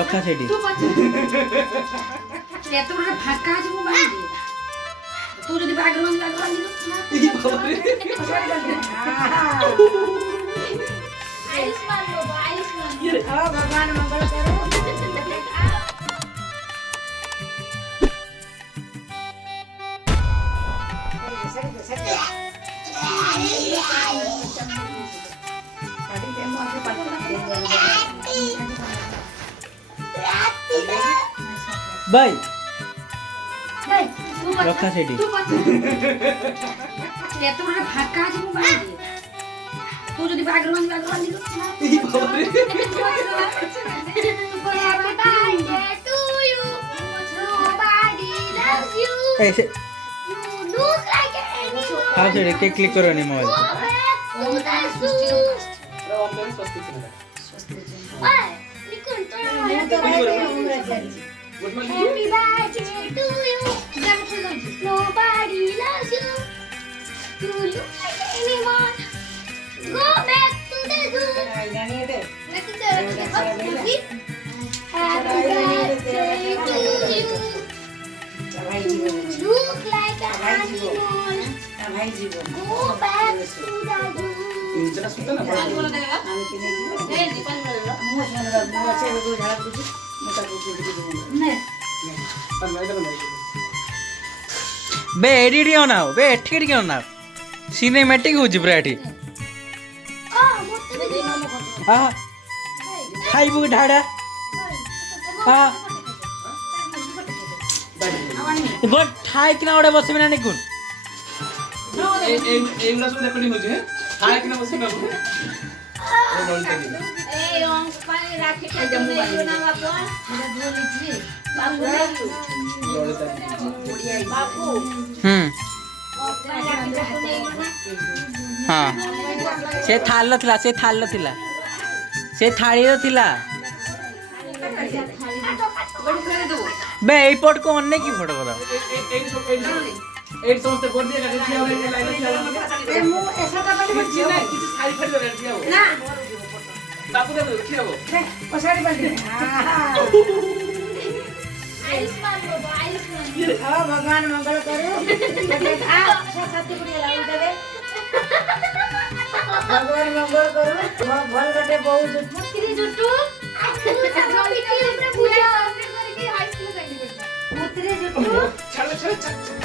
रखा सेठी এত বড় ফাঁকা আছে মো বাড়ি তুই যদি ব্যাকগ্রাউন্ড আয়ুষ্মান বাবা আয়ুষ্মান हाँ भगवान मंगल करो भाई रखा सेठी এত বড় ফাঁকা আছে মো বাড়ি তুই যদি ব্যাকগ্রাউন্ড ऐसे हाँ सेठी के क्लिक करो नहीं mobile Happy birthday to you. Nobody loves you. You look like anyone. Go back to the zoo. Happy birthday to you. You look like an animal. Go back to the zoo. बे edit क्यों ना हो बे etiquette क्यों ना cinematic हो zebra eighty हां खाइबु ढाडा हां गोट ठाई किना ओडे बसबे ना निकुन एगुला सब रेकर्डिंग होजे है ठाई किना बसे ना ए अंक पानी राखी के दे ना बापू बापू हाँ से थाल थिला से थाल थिला से थाली थिला बे ए पट को अन्ने की फोटो करा एट समस्त कर दिया गाड़ी किया और लाइन किया ए मु ऐसा का बड़ी किसी ना किसी साइड फट लगा दिया हो ना बापू दे किया हो ओ साड़ी बंद आयुष्मान बाबा आयुष्मान हाँ भगवान मंगल करो आ छाती पुड़िया लाउ देबे भगवान मंगल करो भल गटे बहुत मुत्री जुटू मुत्री जुटू